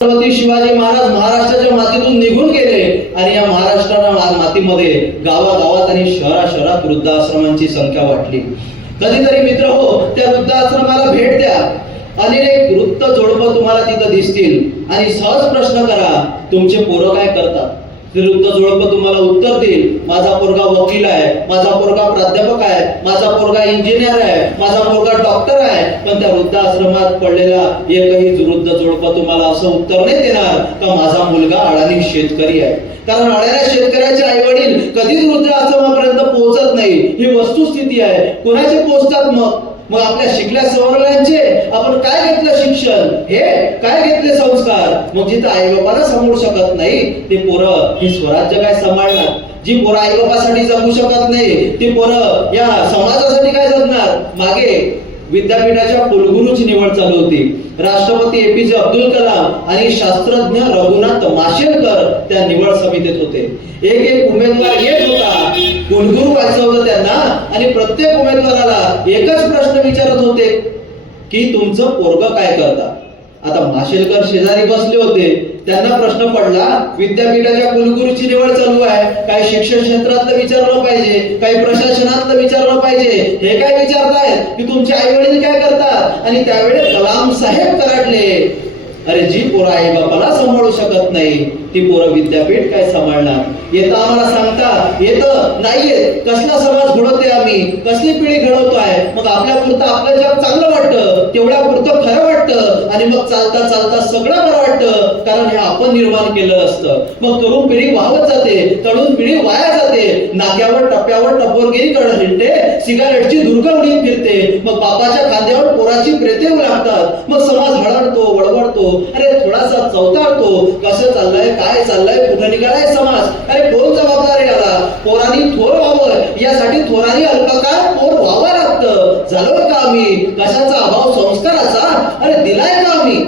छत्रपती शिवाजी महाराज महाराष्ट्राच्या मातीतून निघून गेले. आणि या महाराष्ट्राला मातीमध्ये गावागावात आणि शहरा शहरात वृद्धाश्रमांची संख्या वाटली कधीतरी मित्र हो त्या वृद्धाश्रमाला भेट द्या. अनेक वृत्त जोडपं तुम्हाला तिथं दिसतील. आणि सहज प्रश्न करा तुमचे पोरं काय करतात? ती वृत्त जोडपं तुम्हाला उत्तर देईल. माझा पोरगा वकील आहे माझा पोरगा प्राध्यापक आहे माझा पोरगा इंजिनियर आहे माझा पोरगा डॉक्टर आहे. पण त्या वृद्धाश्रमात पडलेला एकही वृद्ध जोडपं तुम्हाला असं उत्तर नाही देणार का माझा मुलगा अडाणी शेतकरी आहे. कारण अडाण्या शेतकऱ्याचे आई वडील कधीच वृद्धाश्रमापर्यंत पोहोचत नाही. ही वस्तुस्थिती आहे. कोणाचे पोहोचतात मग? मग आपल्या शिकल्या सवरल्यांचे आपण काय घेतलं शिक्षण हे काय घेतले संस्कार? मग जिथं आई बाबाला सांभाळू शकत नाही ते पोरं हे स्वराज्य काय सांभाळणार? जी पोरं आई बाबासाठी जगू शकत नाही ती पोरं या समाजासाठी काय जगणार? मागे विद्यापीठाच्या कुलगुरूची निवड चालू होती. राष्ट्रपती एपीजे अब्दुल कलाम आणि शास्त्रज्ञ रघुनाथ माशेलकर त्या निवड समितीत होते. एक एक उमेदवार येत होता. कुलगुरू व्हायचं होतं त्यांना आणि प्रत्येक उमेदवाराला एकच प्रश्न विचारत होते की तुमचं पोरग काय करता? आता माशेलकर शेजारी बसले होते. त्यांना प्रश्न पडला विद्यापीठाच्या कुलगुरूची निवड चालू आहे. काही शिक्षण क्षेत्रातलं विचारलं पाहिजे काही प्रशासनातलं विचारलं पाहिजे. हे काय विचारतायत? की तुमचे आई वडील काय करतात? आणि त्यावेळेस कलाम साहेब कराडले. अरे जी पोरं आई बापाला सांभाळू शकत नाही ती पोरं विद्यापीठ काय सांभाळणार? येतं आम्हाला सांगता येतं नाहीये. कसला समाज घडवते आम्ही? कसली पिढी घडवतोय? मग आपल्या पुरतं आपलं जग चांगलं वाटतं तेवढ्या पुरतं खरं वाटतं. आणि मग चालता चालता सगळं बरं वाटतं. कारण हे आपण निर्माण केलं असतं. मग तरुण पिढी वाहत जाते तरुण पिढी वाया जाते. नाक्यावर टप्प्यावर टपोरगिरी करत हिंडते सिगारेटची दुर्गवणी फिरते. मग बापाच्या खांद्यावर पोराची प्रेते लागतात मग समाज हळडतो वळवळतो अरे थोडासा चवताळतो कसं चाललंय काय चाललंय कुठं निघालाय समाज? अरे कोण जबाबदार आहे याला? पोरांनी थोर व्हावं. यासाठी थोरांनी अल्पकार पोर व्हावा लागतं झालो का आम्ही? कशाचा अभाव? संस्काराचा? अरे दिलाय का आम्ही?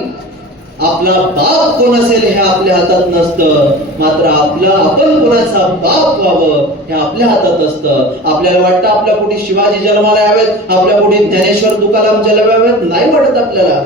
आपला बाप कोण असेल हे आपल्या हातात नसतं. मात्र आपला आपण कोणाचा बाप व्हावं हे आपल्या हातात असतं. आपल्याला वाटतं आपल्या कुठे शिवाजी जन्माला यावेत आपल्या कुठे ज्ञानेश्वर तुकाराम जन्माला यावेत. नाही वाटत आपल्याला.